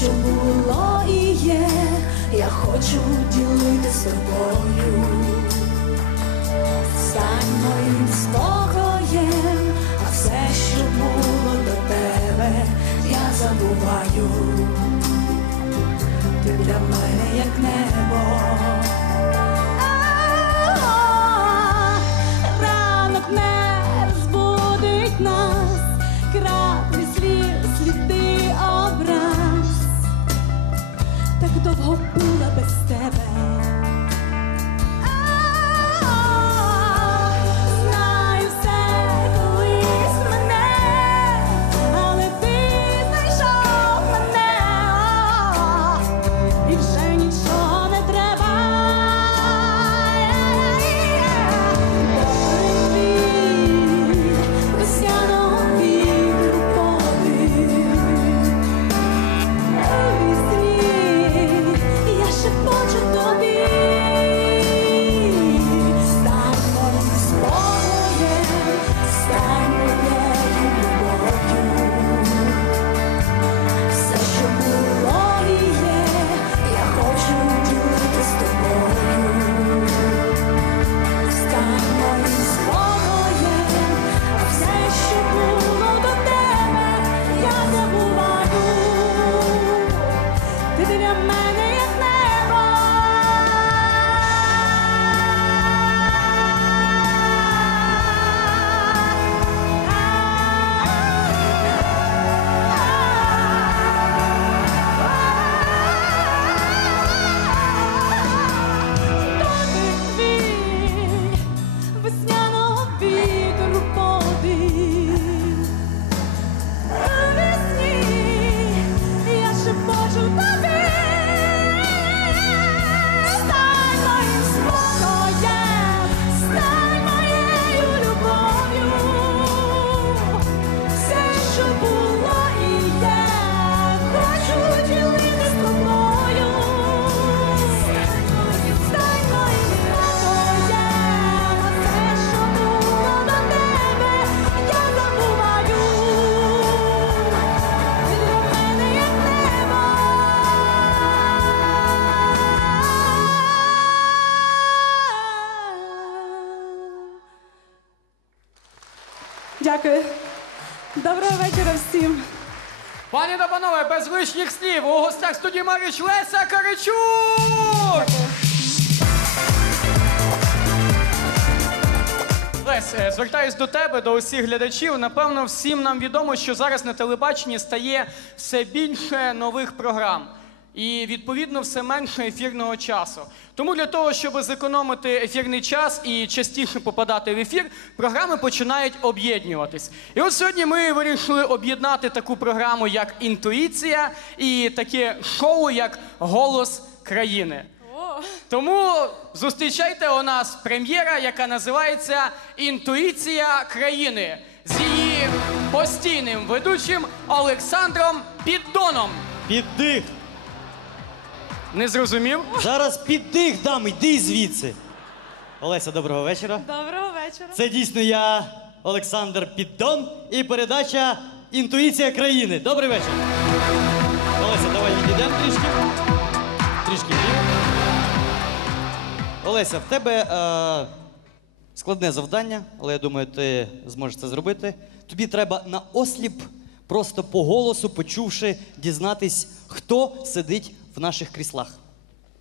що було і є, я хочу ділити з тобою. Стань моїм спокоєм, а все, що було до тебе, я забуваю. Ти для мене як небо. Ти для мене Дякую. Доброго вечора всім. Пані та панове, без лишніх слів у гостях студії Марич Леся Каричук! Лесь, е, звертаюсь до тебе, до усіх глядачів. Напевно, всім нам відомо, що зараз на телебаченні стає все більше нових програм. І відповідно все менше ефірного часу. Тому для того, щоб зекономити ефірний час і частіше попадати в ефір, програми починають об'єднуватись. І от сьогодні ми вирішили об'єднати таку програму, як інтуїція, і таке шоу, як Голос країни. Тому зустрічайте у нас прем'єра, яка називається Інтуїція країни з її постійним ведучим Олександром Піддоном. Піддих. Не зрозумів? Зараз піддих дам, йди звідси. Олеся, доброго вечора. Доброго вечора. Це дійсно я, Олександр Піддон, і передача Інтуїція країни. Добрий вечір. Олеся, давай відійдемо трішки. Трішки вліво. Олеся, в тебе е, складне завдання, але я думаю, ти зможеш це зробити. Тобі треба на осліп, просто по голосу, почувши, дізнатись, хто сидить в наших кріслах.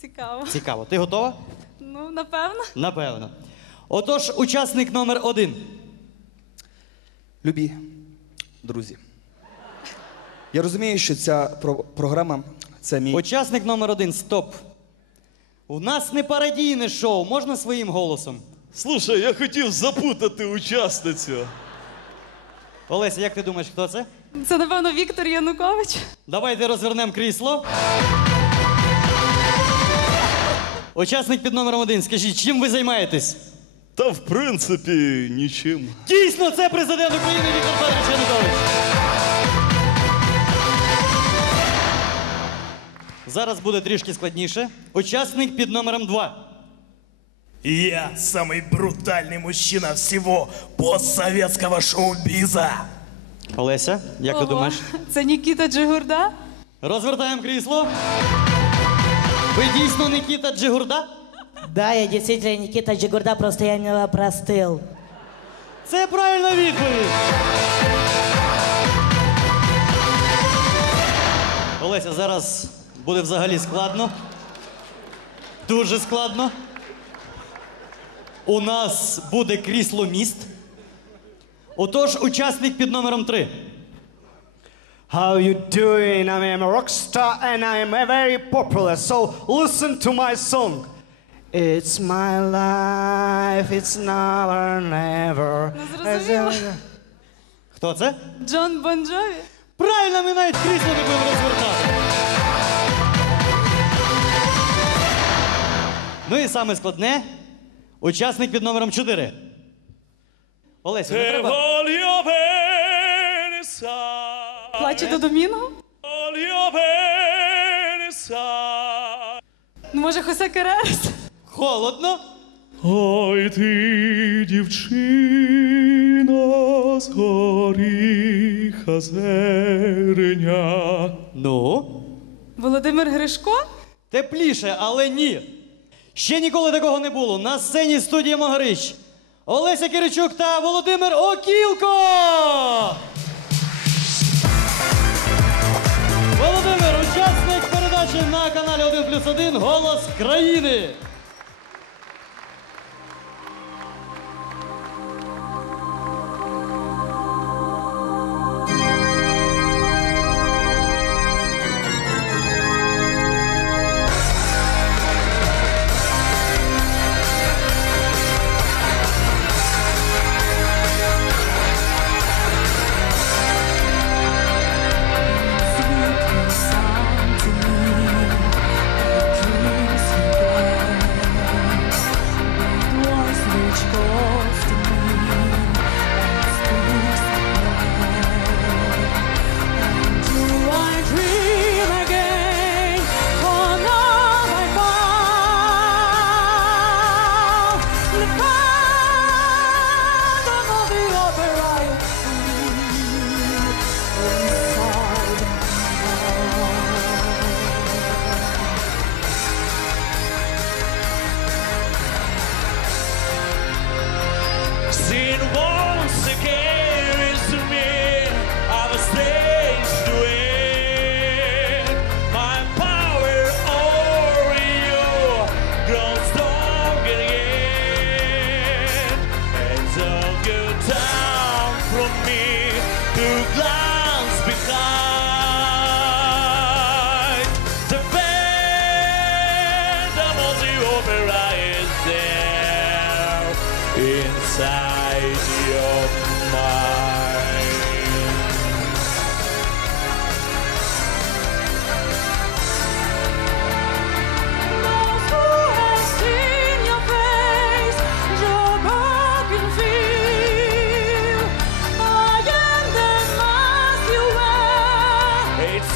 Цікаво. Цікаво. Ти готова? Ну, напевно. Напевно. Отож, учасник номер один. Любі друзі. Я розумію, що ця про- програма це мій. Учасник номер один. Стоп. У нас не пародійне шоу, можна своїм голосом. Слушай, я хотів запутати учасницю. Олеся, як ти думаєш, хто це? Це, напевно, Віктор Янукович. Давайте розвернемо крісло. Учасник під номером один. Скажіть, чим ви займаєтесь? Та в принципі нічим. Дійсно, це президент України Віктор Федорович Янукович. Зараз буде трішки складніше. Учасник під номером два. Я самый брутальный мужчина всего постсоветского шоу-биза. Олеся, як ти Ого, думаєш? Це Нікіта Джигурда? Розвертаємо крісло. Ви дійсно Нікіта Джигурда? Да, я действительно Никита Джигурда, просто я меня простыл. Це правильна відповідь. Олеся, зараз буде взагалі складно. Дуже складно. У нас буде крісло міст. Отож, учасник під номером 3. How you doing? I am a rock star and I am a very popular. So listen to my song. It's my life, it's now or never. Ну, зрозуміло. Хто це? Джон Бонджові. Правильно, ми навіть крісло не будемо розвертати. Ну і саме складне. Учасник під номером 4. Олеся, не Te треба. voglio bene, sai. Плаче До домінгу? Voglio bene, sai. Ну, може, Хосе Керерес? Холодно. Ой ти, дівчино, з горіха зерня. Ну. Володимир Гришко? Тепліше, але ні. Ще ніколи такого не було. На сцені студії Могрич. Олеся Киричук та Володимир Окілко. На каналі 1 плюс 1 Голос країни.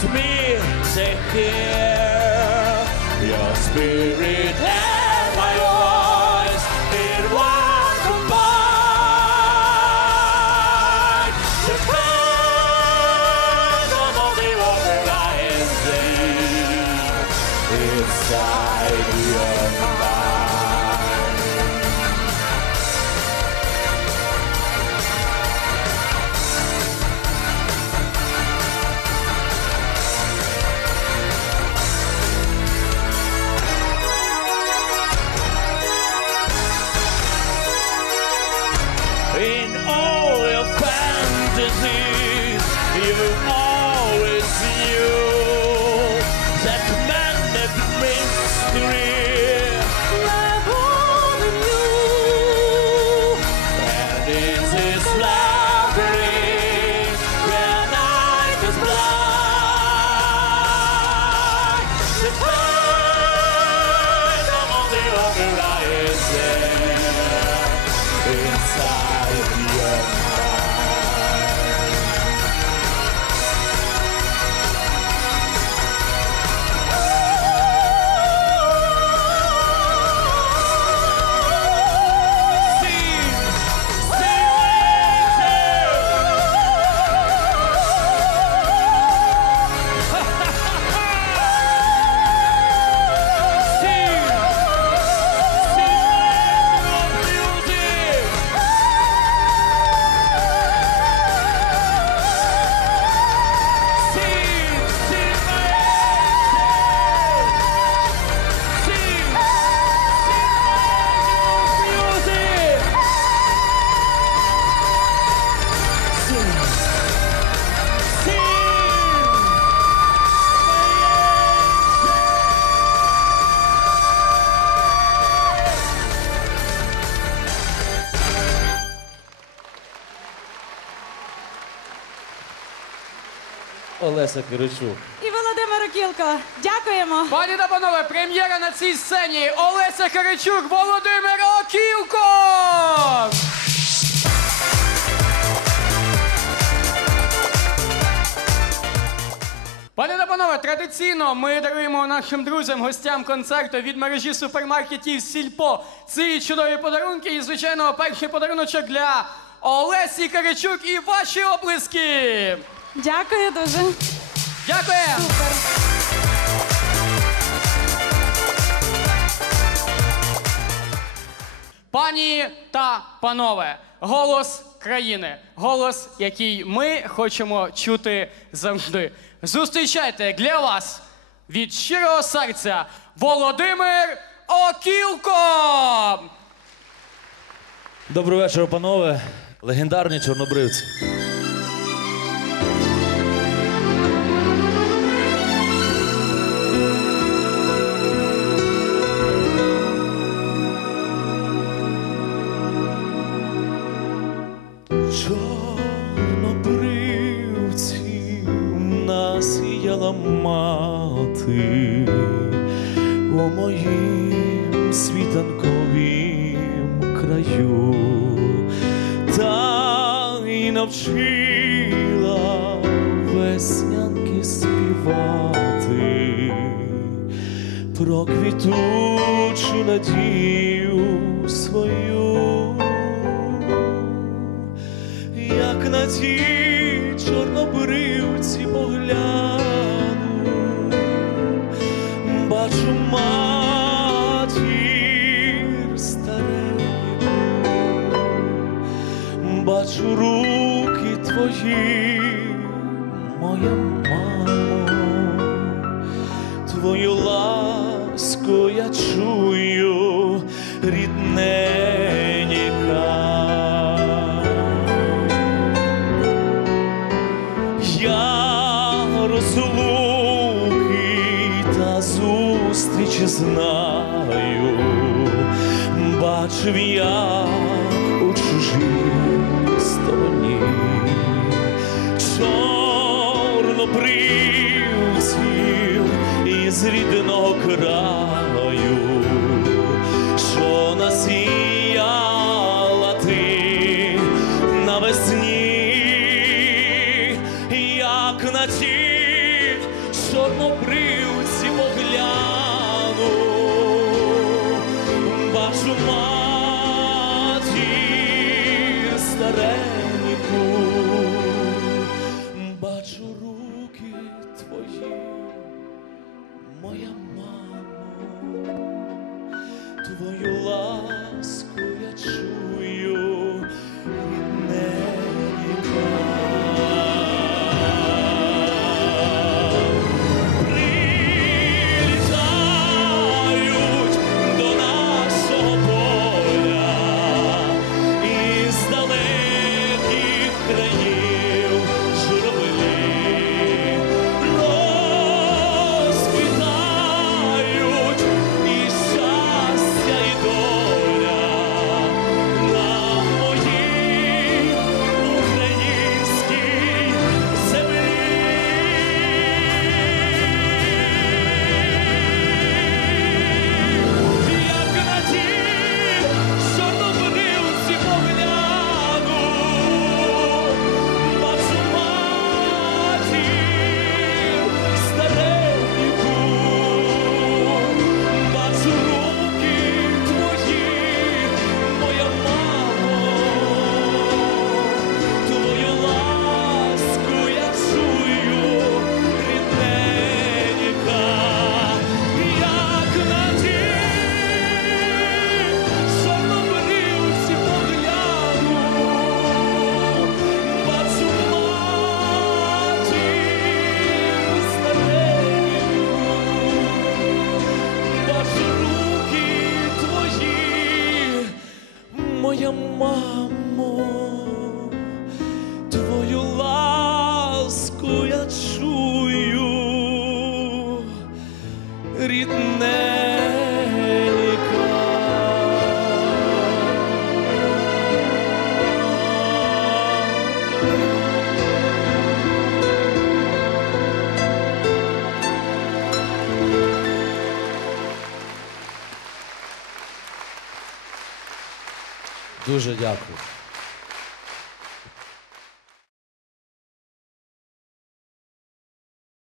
Me, say here, your spirit inside your Олеся Киричук. І Володимир Окілко. Дякуємо. Пані та панове, прем'єра на цій сцені Олеся Харичук, Володимир Окілко! Пані та панове, традиційно ми даруємо нашим друзям, гостям концерту від мережі супермаркетів Сільпо ці чудові подарунки. І, звичайно, перший подаруночок для Олесі Каричук і ваші оплески. Дякую дуже. Дякуємо! Пані та панове, голос країни, голос, який ми хочемо чути завжди. Зустрічайте для вас від щирого серця Володимир Окілко! Добрий вечір, панове. Легендарні чорнобривці. Про квітучу надію свою. Як на ті чорнобривці погляну, бачу матір стареньку, бачу руки твої, моя мамо, твою ласку я чую, рідненька. Я розлуки та зустрічі знаю, бачив я у чужій стороні чорнобривців із рідного краю, Дуже дякую.